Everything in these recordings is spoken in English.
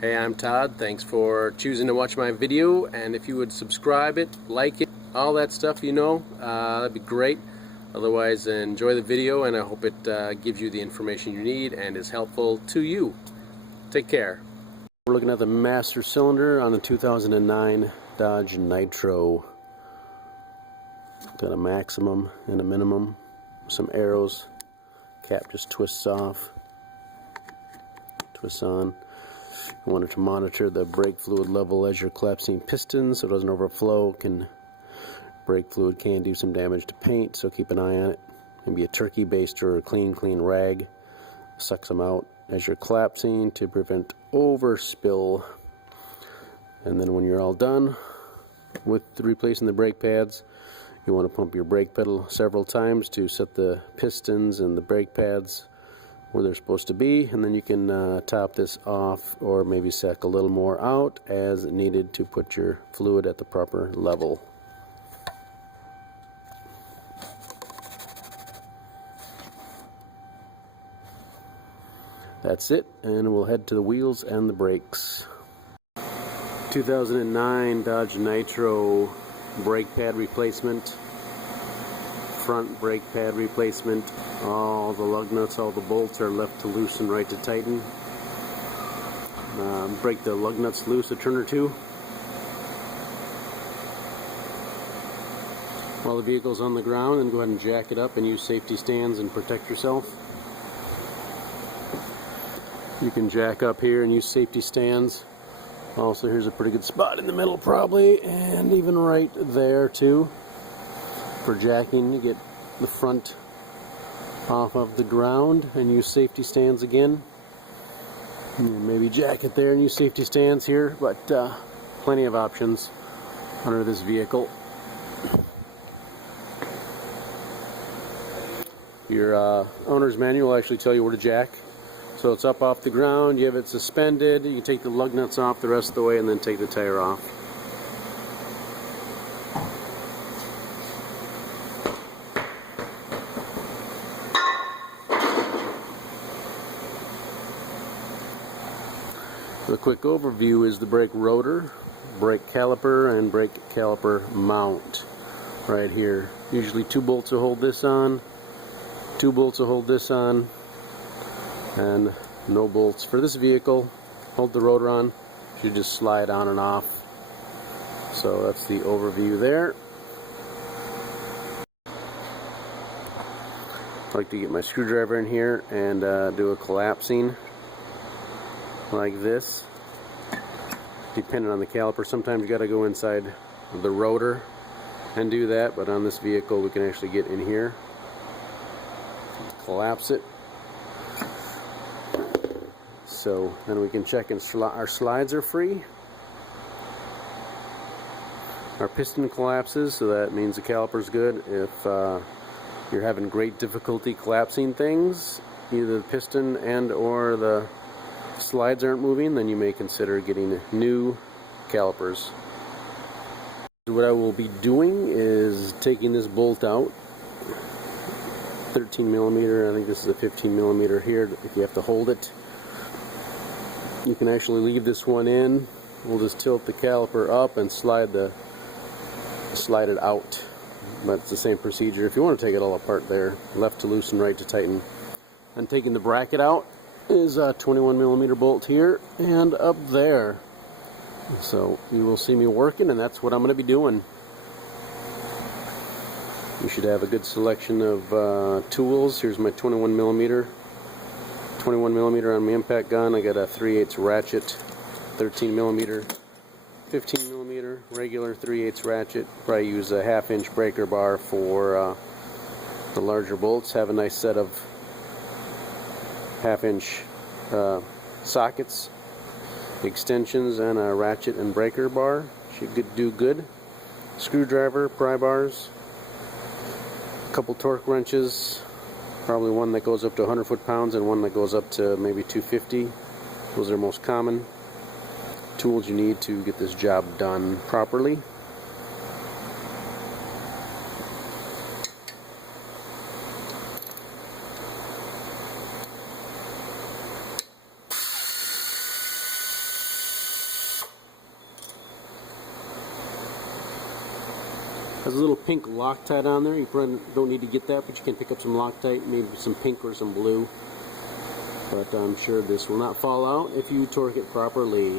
Hey, I'm Todd. Thanks for choosing to watch my video, and if you would subscribe it, like it, all that stuff, that'd be great. Otherwise, enjoy the video, and I hope it gives you the information you need and is helpful to you. Take care. We're looking at the master cylinder on a 2009 Dodge Nitro. Got a maximum and a minimum, some arrows, cap just twists off, twists on. I wanted to monitor the brake fluid level as you're collapsing pistons so it doesn't overflow. Brake fluid can do some damage to paint, so keep an eye on it. Maybe a turkey baster or a clean rag sucks them out as you're collapsing to prevent overspill. And then when you're all done with replacing the brake pads, you want to pump your brake pedal several times to set the pistons and the brake pads where they're supposed to be, and then you can top this off or maybe sack a little more out as needed to put your fluid at the proper level. That's it, and we'll head to the wheels and the brakes. 2009 Dodge Nitro brake pad replacement, front brake pad replacement. All the lug nuts, all the bolts are left to loose and right to tighten. Break the lug nuts loose a turn or two. While the vehicle's on the ground, and go ahead and jack it up and use safety stands and protect yourself. You can jack up here and use safety stands. Also, here's a pretty good spot in the middle probably, and even right there too, for jacking to get the front off of the ground and use safety stands again. And maybe jack it there and use safety stands here, but plenty of options under this vehicle. Your owner's manual will actually tell you where to jack. So it's up off the ground, you have it suspended, you can take the lug nuts off the rest of the way and then take the tire off. A quick overview is the brake rotor, brake caliper, and brake caliper mount right here. Usually 2 bolts will hold this on, 2 bolts will hold this on, and no bolts for this vehicle. Hold the rotor on, you just slide on and off. So that's the overview there. I like to get my screwdriver in here and do a collapsing like this. Depending on the caliper, sometimes you got to go inside the rotor and do that, but on this vehicle we can actually get in here, collapse it. So then we can check and our slides are free. Our piston collapses, so that means the caliper's good. If you're having great difficulty collapsing things, either the piston and or the slides aren't moving, then you may consider getting new calipers. What I will be doing is taking this bolt out, 13 millimeter, I think this is a 15 millimeter here if you have to hold it. You can actually leave this one in. We'll just tilt the caliper up and slide it out. But it's the same procedure. If you want to take it all apart there, left to loosen, right to tighten. And taking the bracket out is a 21 millimeter bolt here and up there. So you will see me working, and that's what I'm going to be doing. You should have a good selection of tools. Here's my 21 millimeter on my impact gun. I got a 3/8 ratchet, 13 millimeter, 15 millimeter regular 3/8 ratchet. Probably use a 1/2 inch breaker bar for the larger bolts. Have a nice set of 1/2 inch sockets, extensions, and a ratchet and breaker bar. Should do good. Screwdriver, pry bars, a couple torque wrenches, probably one that goes up to 100 foot-pounds and one that goes up to maybe 250. Those are most common tools you need to get this job done properly. Has a little pink Loctite on there. You probably don't need to get that, but you can pick up some Loctite, maybe some pink or some blue. But I'm sure this will not fall out if you torque it properly.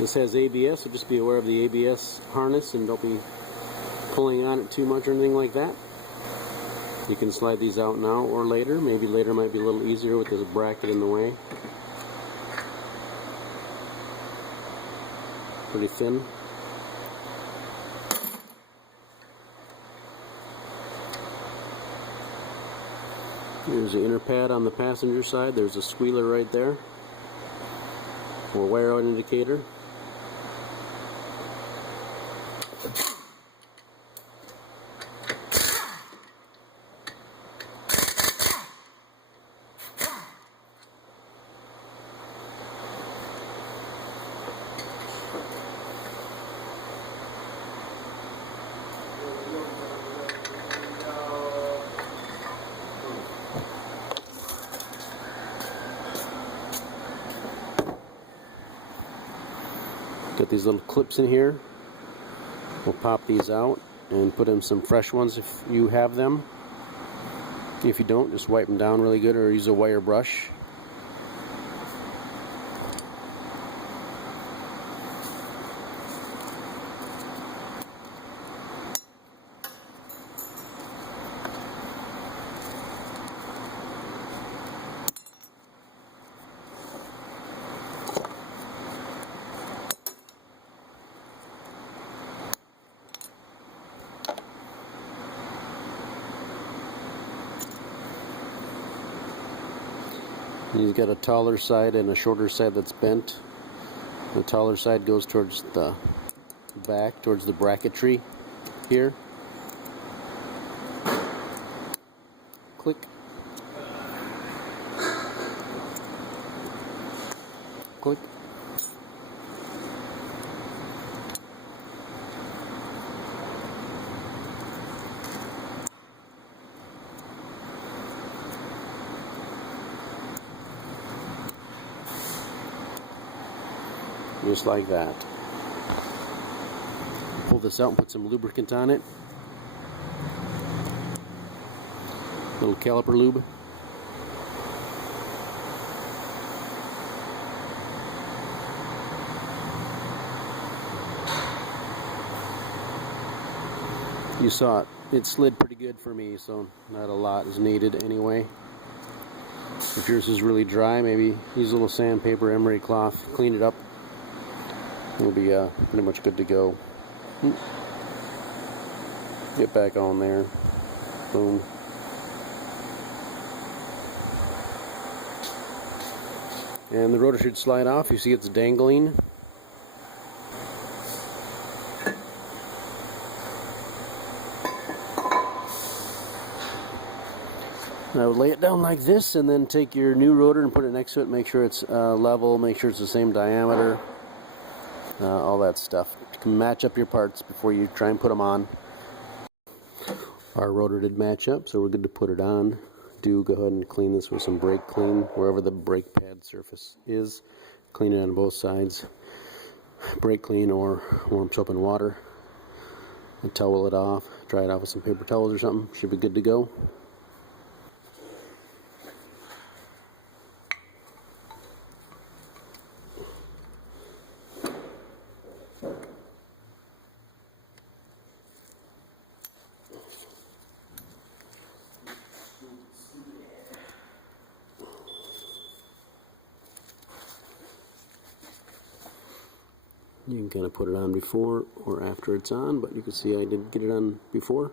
This has ABS, so just be aware of the ABS harness and don't be pulling on it too much or anything like that. You can slide these out now or later. Maybe later might be a little easier with this bracket in the way. Pretty thin. Here's the inner pad on the passenger side. There's a squealer right there, or wear out indicator. Got these little clips in here. We'll pop these out and put in some fresh ones if you have them. If you don't, just wipe them down really good or use a wire brush. He's got a taller side and a shorter side that's bent. The taller side goes towards the back, towards the bracketry here. Click. Click. Just like that. Pull this out and put some lubricant on it. Little caliper lube. You saw it. It slid pretty good for me, so not a lot is needed anyway. If yours is really dry, maybe use a little sandpaper, emery cloth, clean it up. We'll be pretty much good to go. Get back on there. Boom. And the rotor should slide off. You see it's dangling. I would lay it down like this and then take your new rotor and put it next to it. Make sure it's level, make sure it's the same diameter. All that stuff. You can match up your parts before you try and put them on. Our rotor did match up, so we're good to put it on. Do go ahead and clean this with some brake clean, wherever the brake pad surface is. Clean it on both sides. Brake clean or warm soap and water. And towel it off. Dry it off with some paper towels or something. Should be good to go. You can kind of put it on before or after it's on, but you can see I did get it on before.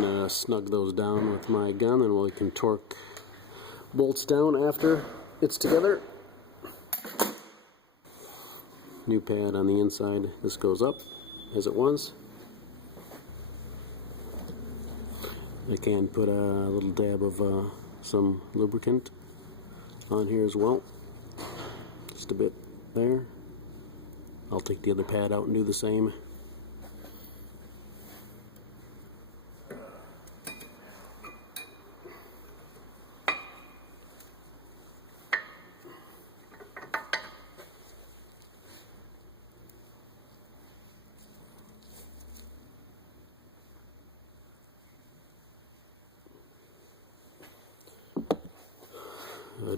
gonna snug those down with my gun, and we can torque bolts down after it's together. New pad on the inside. This goes up as it was. I can put a little dab of some lubricant on here as well. Just a bit there. I'll take the other pad out and do the same.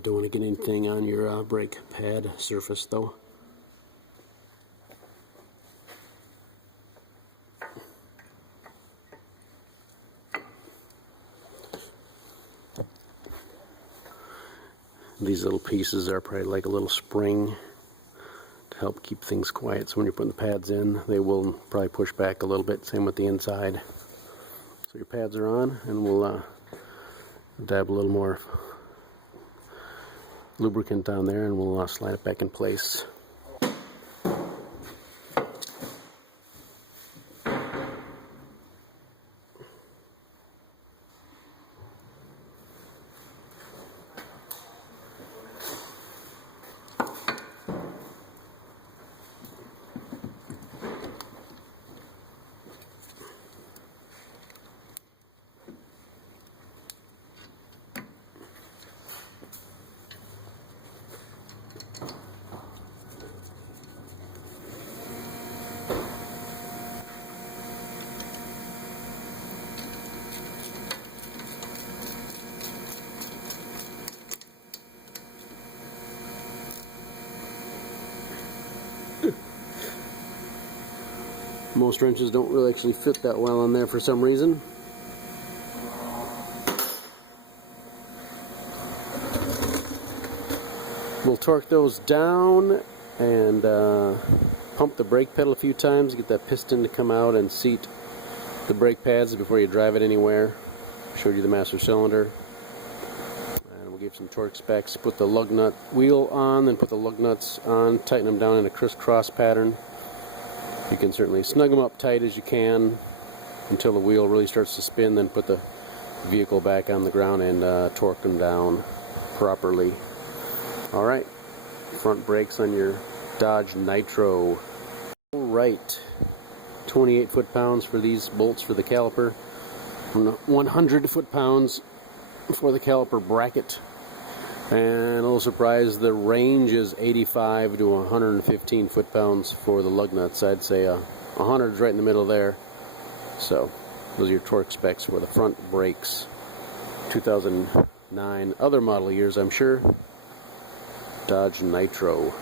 Don't want to get anything on your brake pad surface though. These little pieces are probably like a little spring to help keep things quiet, so when you're putting the pads in, they will probably push back a little bit. Same with the inside. So your pads are on, and we'll dab a little more lubricant down there, and we'll slide it back in place. Most wrenches don't really actually fit that well on there for some reason. We'll torque those down and pump the brake pedal a few times, get that piston to come out and seat the brake pads before you drive it anywhere. Showed you the master cylinder. And we'll give some torque specs. Put the lug nut wheel on, then put the lug nuts on, tighten them down in a crisscross pattern. You can certainly snug them up tight as you can until the wheel really starts to spin, then put the vehicle back on the ground and torque them down properly. Alright, front brakes on your Dodge Nitro. Alright, 28 foot-pounds for these bolts for the caliper, 100 foot-pounds for the caliper bracket. And a little surprise, the range is 85 to 115 foot-pounds for the lug nuts. I'd say 100 is right in the middle there. So those are your torque specs for the front brakes. 2009, other model years I'm sure. Dodge Nitro.